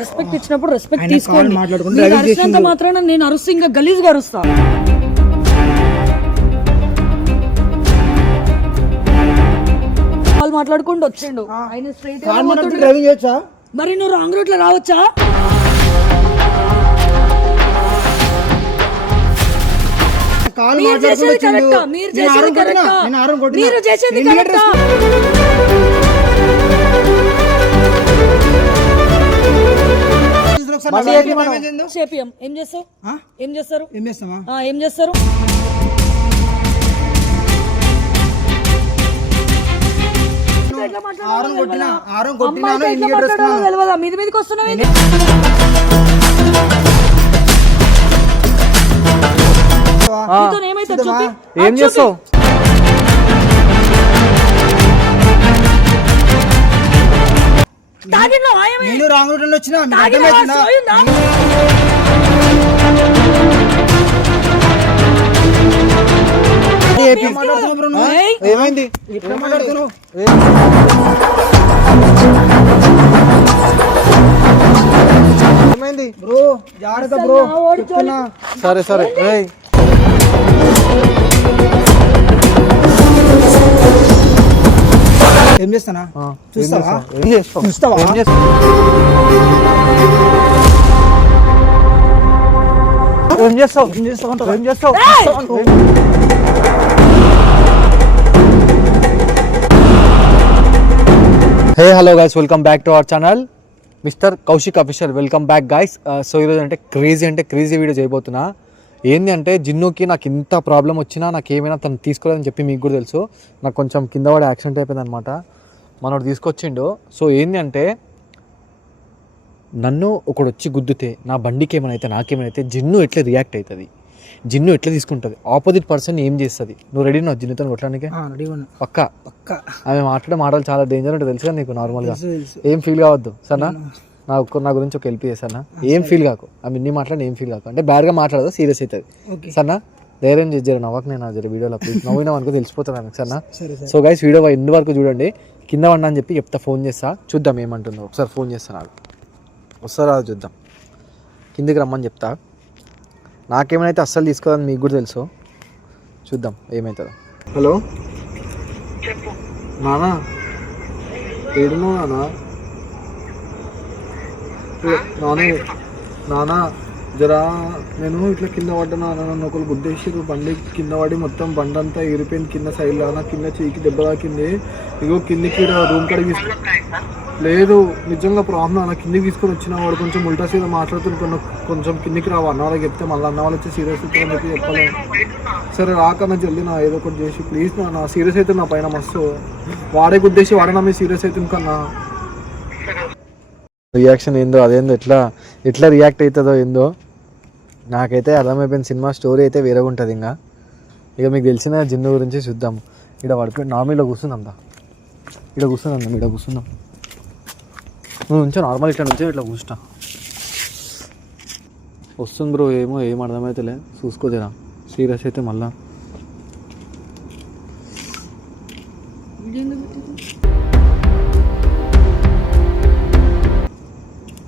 Respect ఇచ్చినప్పుడు respect తీసుకోండి. మీరు అరిచినంత మాత్రాన నేను అరుస్తూ ఇంకా గలీజ్గా అరుస్తా. వాళ్ళు మాట్లాడుకుంటూ వచ్చిండు, ఆయన స్ట్రైట్ మరి నువ్వు రాంగ్ రూట్ లో రావచ్చా? మీరు చేసేది కరెక్టా? మీరు చేసేది కరెక్టా? మీరు చేసేది కరెక్టా? ఏం చేస్తావు? ఏం చేస్తారు? ఏం చేస్తారు? మీది మీదకి వస్తున్నావు. ఏం చేస్తావు? నేను రాంగ్ రూట్ లో వచ్చినా ఏమైంది? ఏమైంది బ్రో? జాగ్రత్త బ్రో. సరే సరే. ఏం చేస్తానా? చూస్తావా? ఏం చేస్తావు? Hey hello guys, welcome back to our channel mister Kaushik official. Welcome back guys. So ఈరోజు అంటే క్రేజీ వీడియో చేయబోతున్నా. ఏంది అంటే జిన్నుకి నాకు ఇంత ప్రాబ్లం వచ్చినా నాకు ఏమైనా తను తీసుకోలేదని చెప్పి మీకు కూడా తెలుసు. నాకు కొంచెం కింద పడి యాక్సిడెంట్ అయిపోయింది అనమాట. మనోడు తీసుకొచ్చిండు. సో ఏంది అంటే నన్ను ఒకడు వచ్చి గుద్దుతే నా బండికి ఏమైనా నాకేమైనా జిన్ను ఎట్లా రియాక్ట్ అవుతుంది, జిన్ను ఎట్లా తీసుకుంటుంది, ఆపోజిట్ పర్సన్ ఏం చేస్తుంది. నువ్వు రెడీ ఉన్నావు జిన్నుతో కొట్టడానికి? పక్కా. ఆమె మాటలు చాలా డేంజర్ ఉంటుంది తెలుసు కదా నీకు. నార్మల్గా ఏం ఫీల్ కావద్దు సరేనా. నా గురించి ఒక హెల్ప్ చేస్తానా? ఏం ఫీల్ కాకు. ఆమె ఇన్ని మాట్లాడి ఏం ఫీల్ కాకు. అంటే బ్యాడ్గా మాట్లాడదు, సీరియస్ అవుతుంది సరేనా. ధైర్యం చేసి నవ్వకు. నేను జర వీడియోలో ప్లీజ్ నవ్వినా అనుకో తెలిసిపోతాను సరేనా. సో గైస్ వీడియో ఎండ్ వరకు చూడండి. కింద పడినా అని చెప్పి చెప్తా, ఫోన్ చేస్తా, చూద్దాం ఏమంటుందో. ఒకసారి ఫోన్ చేస్తా, నాకు వస్తారా చూద్దాం. కిందికి రమ్మని చెప్తా. నాకేమైనా అస్సలు తీసుకోదని మీకు కూడా తెలుసు, చూద్దాం ఏమవుతుందో. హలో నానా, ఏడునో నానా జరా నేను ఇట్లా కింద పడ్డాను. నన్ను ఒకరు గుద్దేసారు, బండి కింద పడి మొత్తం బండి అంతా ఎగిరిపోయింది. కింద సైడ్లో నా కింద చీకి దెబ్బ తాకింది. ఇగో కిందికి రూమ్ కాడికి లేదు, నిజంగా ప్రాబ్లం. నా కిందికి తీసుకొని వచ్చిన వాడు కొంచెం ఉల్టా సీదా మాట్లాడుతున్న, కొంచెం కిందికి రావు అన్న వాళ్ళకి చెప్తే మళ్ళీ అన్న వాళ్ళు వచ్చి సీరియస్ అవుతుందని చెప్పి చెప్పలేదు. సరే రాకన్నా జల్దీ నా ఏదో ఒకటి చేసి ప్లీజ్. నా సీరియస్ అవుతుంది, నా పైన మస్తు వాడే గుద్దేసి వాడే నా మీద సీరియస్ అవుతుంది కన్నా. రియాక్షన్ ఏందో అదేందో ఎట్లా రియాక్ట్ అవుతుందో ఏందో నాకైతే అర్థమైపోయింది. సినిమా స్టోరీ అయితే వేరేగా ఉంటుంది. ఇక మీకు తెలిసిన జిన్ను గురించి చూద్దాము. ఇక్కడ పడిపోయి నార్మల్గా కూర్చుందాం. ఇక్కడ కూర్చుందాం. నువ్వు నుంచో నార్మల్ ఇట్లా నుంచో ఇట్లా కూర్చుంటా. వస్తుంది బ్రో, ఏం అర్థమవుతలే, చూసుకోదేరా. సీరియస్ అయితే మళ్ళా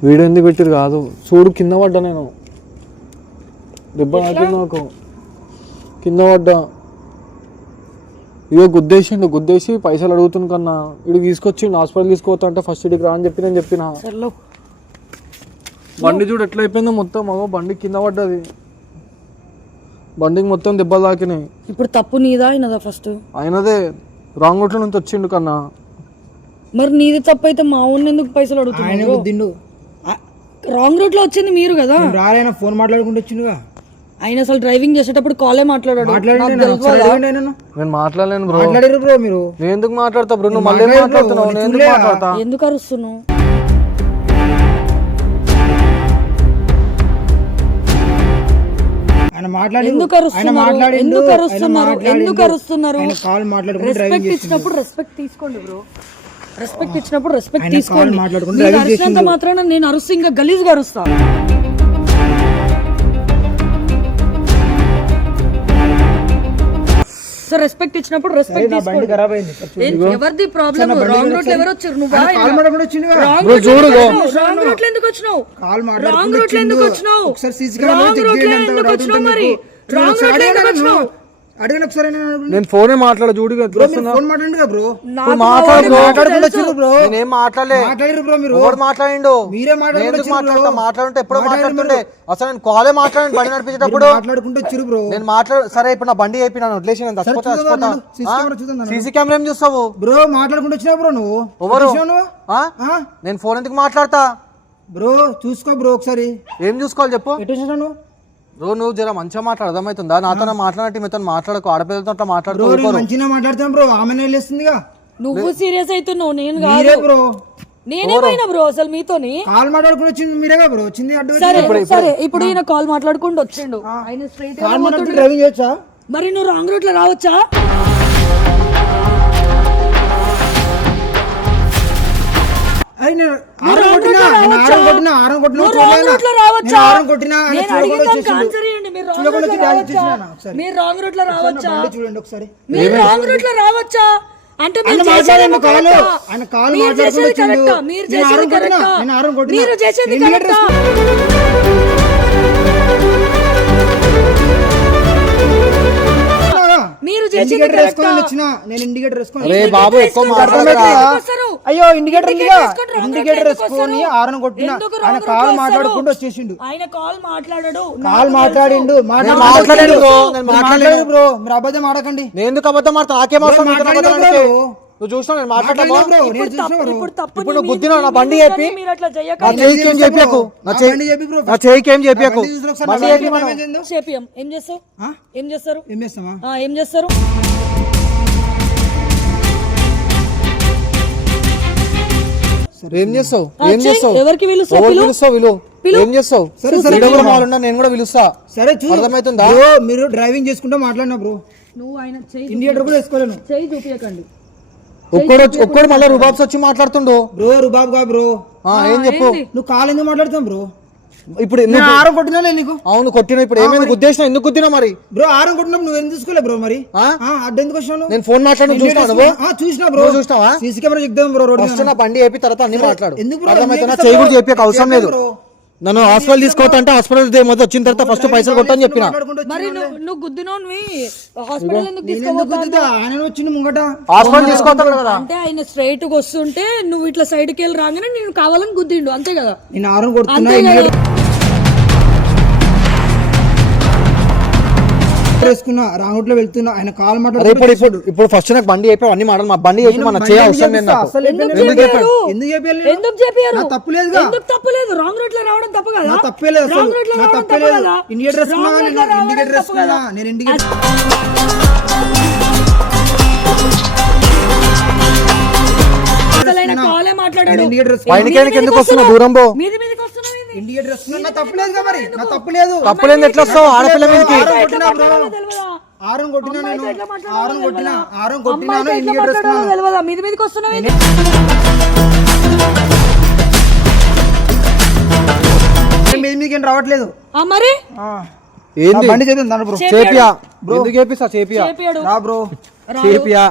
వీడియో ఎందుకు పెట్టారు కాదు, చూడు కింద పడ్డా నేను. దెబ్బ నాకింది, నాకు కింద పడ్డా. ఇగో గుద్దేసి పైసలు అడుగుతున్న కన్నా ఇడికి తీసుకొచ్చిండు. హాస్పిటల్ తీసుకోవద్దు అంటే ఫస్ట్ ఇడికి రా అని చెప్పిన. బండి చూడు ఎట్లా అయిపోయిందో మొత్తం. అగో బండి కింద పడ్డది, బండికి మొత్తం దెబ్బలు తాకినాయి. ఇప్పుడు తప్పు నీదా అయినదా? ఫస్ట్ అయినదే, రాంగ్ రూట్ లో నుంచి వచ్చిండు కన్నా. మరి నీది తప్పు అయితే మా ఊరిని ఎందుకు పైసలు అడుగుతున్నాడు? రాంగ్ రూట్ లో వచ్చింది మీరు కదా. ఫోన్ మాట్లాడుకుంటూ వచ్చిండుగా. ఆయన అసలు డ్రైవింగ్ చేసేటప్పుడు కాలే మాట్లాడాడు. నేను మాట్లాడలేను బ్రో. బ్రో మీరు నేను ఎందుకు మాట్లాడతా బ్రో? నువ్వు మళ్ళీ మాట్లాడుతున్నావు, నేను ఎందుకు మాట్లాడతా? ఎందుకు అరుస్తున్నావు? ఎందుకు అరుస్తున్నారు? రెస్పెక్ట్ ఇచ్చినప్పుడు రెస్పెక్ట్ తీసుకోండి బ్రో. రెస్పెక్ట్ ఇచ్చినప్పుడు రెస్పెక్ట్ తీసుకోండి. మీరు అరిచినంత మాత్రాన నేను అరుస్తూ ఇంకా గలీజ్గా అరుస్తా. సో రెస్పెక్ట్ ఇచ్చినప్పుడు రెస్పెక్ట్ నా బండి తీసుకోండి. ఖరాబ్ అయింది సార్, చూడు. ఎవరిది ప్రాబ్లం? రాంగ్ రూట్ లో ఎవరు వచ్చారు? నువ్వా? కాల్ మాట్లాడకుండా వచ్చిండుగా. రాంగ్ రూట్ లో ఎందుకు వచ్చినావు? కాల్ రాంగ్ మాట్లాడకుండా రూట్ లో ఎందుకు వచ్చినావు? ఒకసారి CC camera wrong check route లో చేయండి, ఎంత ఎందుకు డౌట్ వచ్చినావు ఉంటే మరి? మీకు. రాంగ్ రూట్ లో ఎందుకు వచ్చినావు? అడగండి ఒకసారి నేను నేను ఫోనే మాట్లాడ చూడు ఫోన్ మాట్లాడండి బ్రో. నాకు మాట్లాడకుండా వచ్చిండ్రు బ్రో. నేనేం మాట్లాడలే. మాట్లాడారు బ్రో మీరు. ఎవరు మాట్లాడిండు? మీరే మాట్లాడుకుంటూ మాట్లాడుంటే ఎప్పుడో మాట్లాడుతుండే. అసలు నేను కాలే మాట్లాడండి బండి నడిపించేటప్పుడు. మాట్లాడుకుంటూ వచ్చిర్రు బ్రో. నేను సరే ఇప్పుడు నా బండి అయిపోయి నన్ను వదిలేసి నేను చచ్చిపోతా చూద్దాం. సీసీ కెమెరా ఏం చూస్తావు బ్రో మాట్లాడుకుంటూ వచ్చినా బ్రో నువ్వు. ఎవరు? చూసావు? నేను ఫోన్ ఎందుకు మాట్లాడతా బ్రో చూసుకో బ్రో ఒకసారి. ఏం చూసుకోవాలి చెప్పు. ఎటు చూసాను బ్రో నువ్వు జర మంచిగా మాట్లాడు, అర్థమవుతుందా? నాతో మాట్లాడినట్టు మీతో మాట్లాడకు, ఆడపిల్లతో అట్లా బ్రో మాట్లాడుకో. నేను మంచిగా మాట్లాడతాను బ్రో. ఆమె వెళ్ళేస్తుందిగా. నువ్వు సీరియస్ అవుతున్నావు, నేను మీరే కాదు. బ్రో. నేనేమైనా బ్రో అసలు మీతోని? కాల్ మాట్లాడుకుని వచ్చింది మీరేగా బ్రో వచ్చింది. అడ్డు సరే సరే ఇప్పుడు ఈయన కాల్ మాట్లాడుకుంటూ వచ్చిండు. ఆయన స్ట్రైట్ కాల్ మాట్లాడుతూ డ్రైవింగ్ చేయొచ్చా? మరి నువ్వు రాంగ్ రూట్ లో రావచ్చా? చూడండి ఒకసారి. మీరు రాంగ్ రూట్ లో రావచ్చా అంటే మీరు ఆయన చేసేది మాట్లాడండి కాల్. కరెక్టా? ఆయన కాల్ మీరు చేసేది మాట్లాడుకుంటూ కరెక్టా? మీరు చేసేది కరెక్టా? నేను ఆరం కొట్టినా. మీరు చేసేది నేను కరెక్టా? మీరు చేసేది ఇండికేటర్ కరెక్టా? వేసుకొని వచ్చినా. నేను ఇండికేటర్ వేసుకొని అరే బాబు ఎక్కువ మాట్లాడరా. అయ్యో ఇండికేటర్ వేసుకొని ఇండికేటర్ ఎందుకు వేసుకొని వస్తారు? ఆరని కొట్టినా. ఎందుకు ఆయన రాంగ్ కాల్ రూట్లో మాట్లాడుకుంటూ వస్తారు? వచ్చేసిండు. ఆయన కాల్ మాట్లాడాడు. కాల్ మాట్లాడిండు. మాట్లాడాడు బ్రో. నేను మాట్లాడాడు బ్రో. మీరు అబద్ధం ఆడకండి. నేను ఎందుకు అబద్ధం ఆడతా? నాకేం అవసరం నీతో మాట్లాడినా అబద్ధం ఆడితే? బ్రో. నువ్వు చూసినా నేను మాట్లాడతాను. మాట్లాడినా బ్రో. నేను చూసినా బ్రో. ఇప్పుడు నువ్వు గుద్దినా నా బండి చెప్పి మీరు అట్లా నా చేయకండి. చేయికి ఏం చెప్పకు. నా బండి చెప్పి బ్రో. చేయికి ఏం చెప్పకు. బండి చూసిన ఒకసారి బండి నా చెప్పి బండి మనం ఏమైందో? చేపియం. ఏం చేస్తావు? ఏం చేస్తారు? ఏం చేస్తామా? ఏం చేస్తారు? ఏం చేస్తావు? ఆ, ఏం చెయ్. చేస్తావు? ఎవరికి పిలుస్తావు? ఎవరు పిలు. పిలుస్తావు? ఏం చేస్తావు? సరే, సరే. వీడియో కూడా మాలున్నా, నేను కూడా పిలుస్తా. సరే చూ. అర్థమవుతుందా? బ్రో మీరు డ్రైవింగ్ చేసుకుంటూ మాట్లాడినా బ్రో. నువ్వు ఆయన ఇండికేటర్ కూడా వేసుకోలేను. చేయి చూపించకండి. ఒక్కడు మళ్ళీ రుబాబ్స్ వచ్చి మాట్లాడుతుండు. బ్రో రుబాబ్ గా బ్రో. ఏం చెప్పు. నువ్వు కాల్ ఎందుకు మాట్లాడుతావు బ్రో? ఇప్పుడు నేను ఆరం కొట్టినా నీకు. అవును కొట్టిన. ఇప్పుడు ఏమైంది? గుద్దేసిన ఎందుకు గుద్దినా మరి? బ్రో ఆరం కొట్టినప్పుడు నువ్వు ఎందుకు చూసుకోలే బ్రో? మరి అడ్డు ఎందుకు వచ్చావు? నేను ఫోన్ మాట్లాడి చూసినా నువ్వు చూసినా బ్రో. చూసినావా? సీసీ కెమెరా చెప్తాం బ్రో. రోడ్ ఫస్ట్ నా బండి చెప్పి తర్వాత అన్ని మాట్లాడు. ఎందుకు బ్రో? అర్థమవుతుందా? చేయి కూడా చెప్పక అవసరం లేదు. నన్ను హాస్పిటల్ తీసుకోవద్దు అంటే హాస్పిటల్ మొదలు వచ్చిన తర్వాత ఫస్ట్ పైసలు కొట్టని చెప్పిన. మరి నువ్వు గుద్దినోన్వి హాస్పిటల్ ఎందుకు తీసుకోవద్దు? ఆయన వచ్చింది ముంగట. హాస్పిటల్ తీసుకోవద్దు కదా. అంటే ఆయన స్ట్రైట్ గా వస్తుంటే నువ్వు ఇట్లా సైడ్ కి వెళ్ళి రాగానే నేను కావాలని గుద్దిండు, అంతే కదా? నేను ఆరం కొడుతున్నా. అంతే కదా? వేసుకున్నా రాంగ్ లో వెళ్తున్నా. ఆయన కాల్ అరే ఇప్పుడు ఫస్ట్ నాకు బండి చెప్పి అన్ని మాటలు మా బండి చెప్పి మన చేయ అవసరం లేదు నాకు. ఎందుకు చెప్పారు? ఎందుకు చెప్పాలి? ఎందుకు చెప్పారు? నా తప్పు లేదుగా. ఎందుకు తప్పు లేదు? రాంగ్ రూట్ లో రావడం తప్పు కదా? నా తప్పే లేదు. రాంగ్ రూట్ లో నా రావడం తప్పే తప్పు లేదు. కదా? ఇండికేటర్ వేసుకున్నా. రాంగ్ రూట్ లో రావడం ఇండికేటర్ తప్పు కదా? వేసుకున్నా. నేను ఇండికేటర్ అసలు ఆయన కాలే మాట్లాడాడు. పైనకి ఎందుకు వస్తున్నావు? దూరం పో. మీది మీదకి వస్తున్నావు ఏంది? ఇండికేటర్ వేసుకున్నా. నా తప్పు లేదుగా మరి. నా తప్పు లేదు. తప్పులేదు ఎట్లా వస్తావు ఆడపిల్ల మీదకి? ఎట్లా మాట్లాడాలో తెలియదా? ఆరం కొట్టినా నేను. అమ్మాయితో ఎట్లా మాట్లాడాలో ఆరం కొట్టినా. తెలియదా? ఆరం కొట్టినాను. అమ్మాయితో ఎట్లా ఇండికేటర్ మాట్లాడాలో వేసుకున్నాను. తెలియదా? మీది మీదకి వస్తున్నావు ఏంది? మీకేం రావట్లేదు. మరి ఏంది బండి చేద్దాం దాని బ్రో. చేపియా ఎందుకు చేపిస్తా? చేపియా చేపియాడు. రా బ్రో. చేపియా.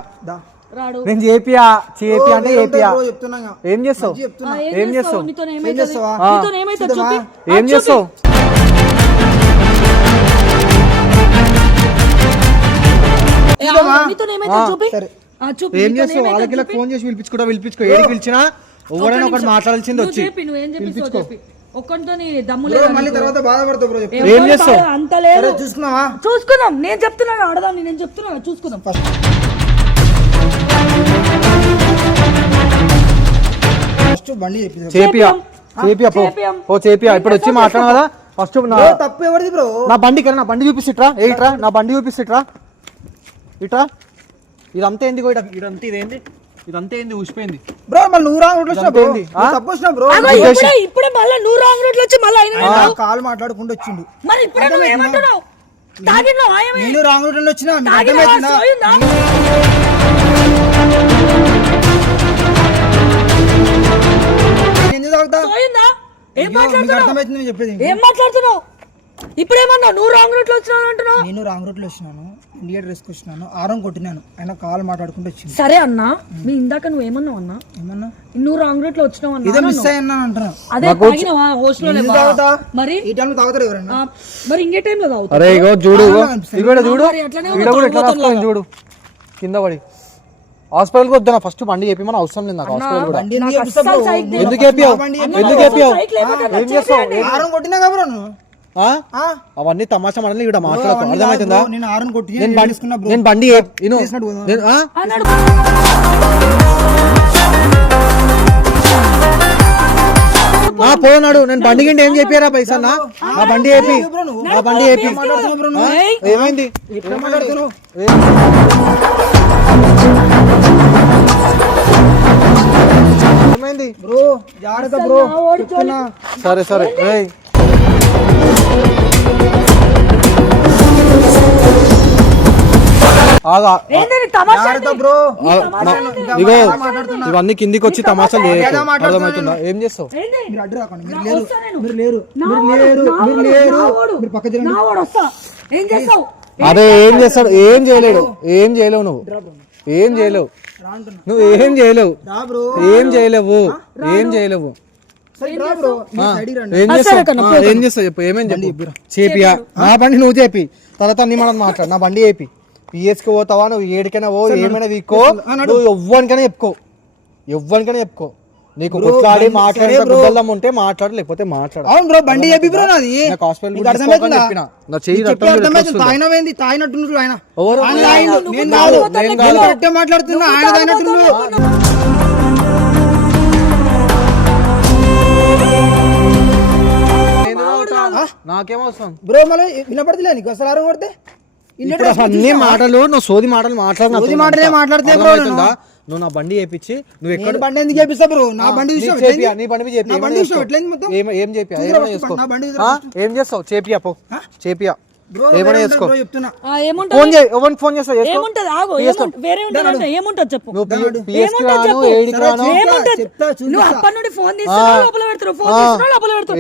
రాడు. నేను చేపియా చేపియా అంటే చేపియా. బ్రో చెప్తున్నా. ఏం చేస్తావు? చెప్తున్నా. ఏం చేస్తావు? నీతో ఏం ఏమైతుంది? చేస్తావా? నీతో ఏమైతుంది? చూపి. ఏం చేస్తావు? నీతో ఏమైతుంది? చూపి. సరే. చూపి. ఏం నీతో చేస్తావు? ఏమైతుంది? వాళ్ళకి చూపి. ఫోన్ చేసి పిలిపించుకో ఏడికి పిలిచినా ఎవరైనా ఒకటి మాట్లాడాల్సింది నువ్వు వచ్చి చెప్పి, నువ్వేం చెప్పిస్తావో చెప్పి. ఒక్కడితో నీ దమ్ము బ్రో లేదా మళ్ళీ నీకు? తర్వాత బాధపడతావు బ్రో. చెప్పు. ఏం చేస్తావు? అంత లేదు. సరే చూసుకున్నావా? చూసుకుందాం. నేను చెప్తున్నాను ఆడదాం. నేను చెప్తున్నా చూసుకుందాం. ఫస్ట్ బండి చెప్పి. చేపియా చేపియా పో. ఓ చేపియా. ఇప్పుడు వచ్చి మాట్లాడు కదా ఫస్ట్ బ్రో తప్పు ఎవరిది బ్రో? నా బండి కదా. నా బండి చూపిస్తుట్రా. ఏట్రా నా బండి చూపిస్తుట్రా. ఇట్రా. ఇదంతా ఏంది? ఇదంతా ఇదేంది? ఇదంతా ఏంది? ఊసిపోయింది బ్రో. మళ్ళీ నువ్వు రాంగ్ రూట్ వచ్చినా బ్రో. ఇదంతా ఏంది? నువ్వు తప్పు వచ్చినా బ్రో. ఇప్పుడే మళ్ళీ నువ్వు రాంగ్ రూట్ లో వచ్చి మళ్ళీ ఆయన కాల్ మాట్లాడుకుంటూ వచ్చిండు. మరి ఇప్పుడే నువ్వు ఏమంటున్నావు? తాగినావు ఆయమే. నేను రాంగ్ రూట్ లో వచ్చినా. మీకు తాగినావా? అర్థమవుతుందా? సోయుందా? నేను ఎందుకు తాగుతా? సోయుందా? ఏం అయ్యో, మీకు మాట్లాడుతున్నావు? అర్థమవుతుంది నేను చెప్పేది. ఏం మాట్లాడుతున్నావు? ఇప్పుడేమన్నా నువ్వు రాంగ్ రూట్ లో వచ్చినావు అంటున్నావు? నేను రాంగ్ రూట్ లో వచ్చినాను. ఇండియా వేసుకొచ్చినాను ఆరం కొట్టినాను ఆయన కాల్ మాట్లాడుకుంటూ వచ్చింది. సరే అన్న మీ ఇందాక నువ్వు ఏమన్నావు అన్న ఏమన్నా నువ్వు రాంగ్ రూట్ లో వచ్చినావు అన్న ఇదే మిస్ అయ్యా అంటున్నా. అదే తాగినవా హోస్టల్ లో తాగుతా మరి ఈ టైంలో తాగుతారు ఎవరన్నా? మరి ఇంకే టైం లో తాగుతావు అరే ఇగో చూడు ఇక్కడ చూడు మరి అట్లనే ఇక్కడ కూడా ఎట్లా రాసుకోవాలి చూడు కింద పడి హాస్పిటల్కి వద్దా ఫస్ట్ బండి చెప్పి అవసరం లేదు నాకు హాస్పిటల్ కూడా బండి ఎందుకు చేపిస్తా bro? ఎందుకు చెప్పావు ఎందుకు చెప్పావు ఏం చేస్తావు ఆరం కొట్టినా కదా bro నువ్వు? అవన్నీ తమాషా మనల్ని ఇక్కడ మాట్లాడకు అర్థమవుతుందా నేను ఆరం కొట్టి నేను బండి పోనాడు నేను బండి గిండి ఏం చెప్పారా పైసా నా బండి ఏపీ నా బండి ఏపీ ఏమైంది ఏమైంది బ్రో జాగ్రత్త బ్రో చెప్తున్నా. సరే సరే జాగ్రత్త బ్రో ఇగో ఇవన్నీ కిందికి వచ్చి తమాషాలు చేయకు అర్థమవుతుందా ఏం చేస్తావు మీరు అడ్డు రాకండి మీరు లేరు మీరు లేరు మీరు పక్క జరగండి. అదే ఏం చేస్తాడు ఏం చేయలేడు ఏం చేయలేవు నువ్వు ఏం చేయలేవు నువ్వు ఏం చేయలేవు రా బ్రో ఏం చేయలేవు ఏం చేయలేవు సరే రా బ్రో మీ సైడ్ రండి. ఏం చేస్తావు చెప్పు ఏమేం చెప్పు చేపియా నా బండి నువ్వు చేపి తర్వాత నీ మనం మాట్లాడు నా బండి చేపి పిఎస్కి పోతావా నువ్వు ఏడికైనా పో ఏమైనా వీక్కో నువ్వు ఎవ్వరికైనా చెప్పుకో నీకు కొట్లాడి మాట్లాడే గుడ్డల్లం ఉంటే మాట్లాడు లేకపోతే మాట్లాడు. అవును బ్రో బండి చెప్పి బ్రో నాది నాకు హాస్పిటల్ చెప్పిన నా చెయ్యి తాగినవేంది తాగినట్టున్నారు ఆయన ఎవరు ఆయన తాగిండు. నేను కాదు నేను కరెక్టే మాట్లాడుతున్నా ఆయన తాగినట్టున్నారు. నాకేమవసరం బ్రో మళ్ళీ వినపడతలే నీకు అసలు ఆరం కొడితే అన్ని మాటలు నువ్వు సోది మాటలు మాటలే మాట్లాడితే బ్రో నువ్వు నా బండి చేపించి నువ్వు ఎక్కడ బండి ఎందుకు చేపిస్తా బ్రో నా బండి నీ బండి ఏం చేపియా ఏం చేస్తావు చేపియా పో చేపియా ఏమైనా చేసుకో ఫోన్ చేయి ఎవరికి ఫోన్ చేస్తావు నువ్వు పిఎస్కి రాను ఏడికి రాను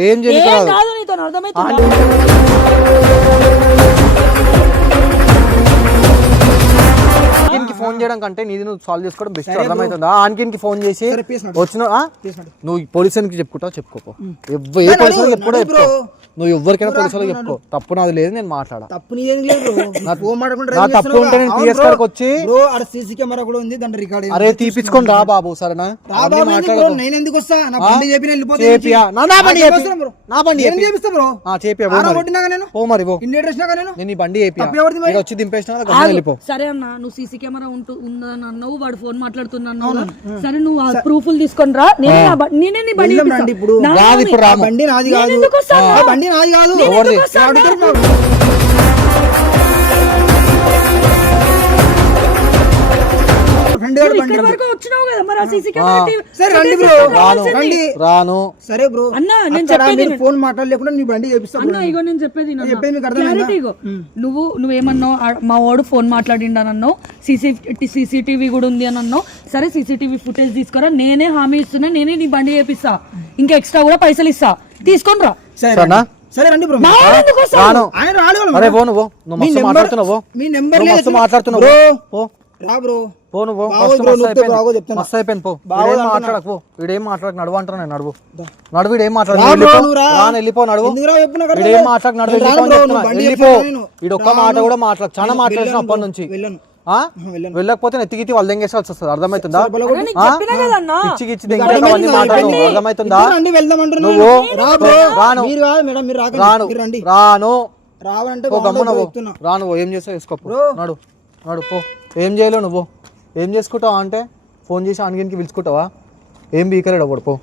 ఏం ఆన్కి ఫోన్ చేయడం కంటే నీది నువ్వు సాల్వ్ చేసుకోవడం బెస్ట్ అర్థమవుతుందా ఆన్కి ఫోన్ చేసి వచ్చిన నువ్వు పోలీసునికి చెప్పుకుంటావు చెప్పుకోపో ఏ పోలీసులు చెప్పుకో చెప్పుకో నువ్వు ఎవరికైనా పోలీసులు చెప్పుకో తప్పు నాది లేదు నేను మాట్లాడా తప్పు నీదేం లేదు నా తప్పు ఉంటే నేను పిఎస్ కాడికి వచ్చి సీసీ కెమెరా కూడా ఉంది దాంట్లో రికార్డ్ అరే తీపిచ్చుకొని రా బాబు సరేనా నేను ఎందుకు వస్తా నా బండి చెప్పి వెళ్ళిపోతా చేపియా నా బండి ఏం చేపిస్తా బ్రో చేపియా కొట్టినాక నేను ఓ మరి ఇన్ని డ్రెస్నాక నేను ఈ బండి చేపియా వచ్చి దింపేసిన వెళ్ళిపో. సరే అన్న నువ్వు సీసీ కెమెరా ఉందని అన్నావు వాడు ఫోన్ మాట్లాడుతున్నాను సరే నువ్వు ఆ ప్రూఫ్లు తీసుకొని రా నేనే నీ బండి ఇప్పుడు బండి నాది కాదు బండి నాది కాదు రాను సరే బ్రో అన్న నేను చెప్పేది ఫోన్ మాట్లాడలేకుండా నీ బండి చేపిస్తా అన్న ఇగో నేను చెప్పేది నువ్వేమన్నావు మా వాడు ఫోన్ మాట్లాడిండనన్నావు సీసీటీవీ కూడా ఉంది అని అన్నావు సరే సీసీటీవీ ఫుటేజ్ తీసుకురా నేనే హామీ ఇస్తున్నా నేనే నీ బండి చేపిస్తా ఇంకా ఎక్స్ట్రా కూడా పైసలు ఇస్తా తీసుకొని రా సరే రండి బ్రో ఆయన మాట్లాడుతున్నావు మీ నెంబర్ రా బ్రో పో నువ్వు మస్తు అయిపోయింది పో మాట్లాడకు వీడేం మాట్లాడకు నడువు అంటారా నేను నడువు వీడేం మాట్లాడు వెళ్ళిపో నడువు వీడేం మాట్లాడకు నడువు వెళ్ళిపో వీడు ఒక్క మాట కూడా మాట్లాడు చాలా మాట్లాడుతున్నా అప్పటి నుంచి వెళ్ళకపోతే నెత్తికి వాళ్ళు దెంగేసాల్సి వస్తుంది అర్థమవుతుందా పిచ్చి గిచ్చి దెంగేసి మాట్లాడు అర్థమవుతుందా నువ్వు రాను రాను ఏం చేస్తావు వేసుకోపో నడు నడు పో ఏం చేయలేవు నువ్వు ఏం చేసుకుంటావా అంటే ఫోన్ చేసి ఆన్గిన్కి పిలుచుకుంటావా ఏం బీకలేడు ఒకడు పో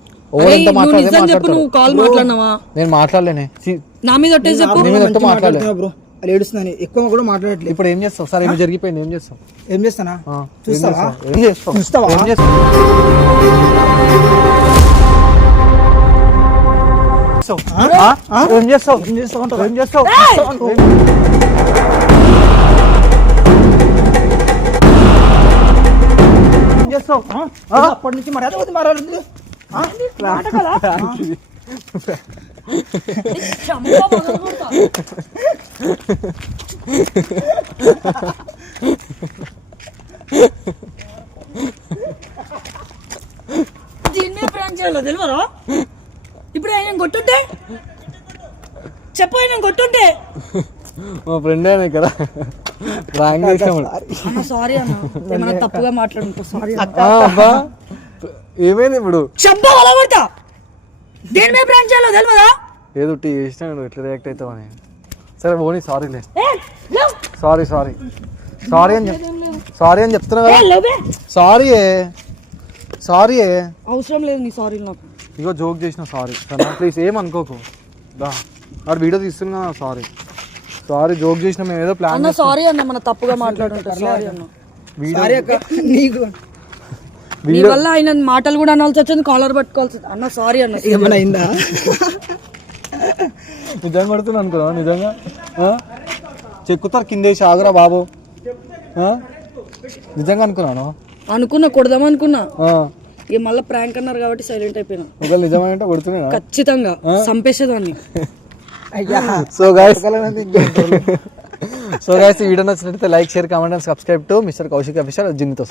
నేను మాట్లాడలేనే నా మీద మాట్లాడలేదు ఏడుస్తున్నాను ఎక్కువ కూడా మాట్లాడట్లేదు ఇప్పుడు ఏం చేస్తావు సరే ఏమి జరిగిపోయింది ఏం చేస్తావు ఏం చేస్తానా అప్పటి నుంచి మర్యాద మాట్లాడుతుంది దీన్ని ప్రాంక్ చేయాలో తెలియదా? ఇప్పుడు ఆయన కొట్టుంటే చెప్పు, ఆయన కొట్టుంటే. మా ఫ్రెండ్ అయినా ఇక్కడ ప్రాంక్ చేసాము. అన్న సారీ అన్న, ఏమన్నా తప్పుగా మాట్లాడుకో, సారీ అబ్బా ఏమైంది ఇప్పుడు? చెప్పు అలా కొడతా. దేని మీద ప్రాంక్ చేయాలో తెలియదా? ఏదో టీ చేసినా నువ్వు ఎట్లా రియాక్ట్ అవుతావని. సరే పోనీ సారీలే, సారీ సారీ సారీ అని సారీ అని చెప్తున్నా కదా. సారీ సారీ అవసరం లేదు నీ సారీ నాకు. ఇగో జోక్ చేసిన సారీ సరేనా, ప్లీజ్ ఏమనుకోకు. దా వాడు వీడియో తీస్తున్నా, సారీ సారీ జోక్ చేసిన, మేము ఏదో ప్లాన్. అన్న సారీ అన్న, మన తప్పుగా మాట్లాడుంటారు, సారీ అన్న. సారీ అక్క, నీకు నీ వల్ల ఆయన మాటలు కూడా అనాల్సి వచ్చింది, కాలర్ పట్టుకోవాల్సి. అన్న సారీ అన్న. ఏమైనా అయిందా? నిజంగా కొడుతున్నా అనుకున్నా, నిజంగా చెక్కుతారు కిందేసి ఆగురా బాబు. నిజంగా అనుకున్నాను, అనుకున్నా కొడదాం అనుకున్నా. ఇక మళ్ళీ ప్రాంక్ అన్నారు కాబట్టి సైలెంట్ అయిపోయినా. ఒకవేళ నిజమంటే కొడుతున్నా ఖచ్చితంగా చంపేసేదాన్ని. సో గైస్ ఈ వీడియో నచ్చినట్లయితే like, share, comment and subscribe to mister Kaushik official జిన్నుతో.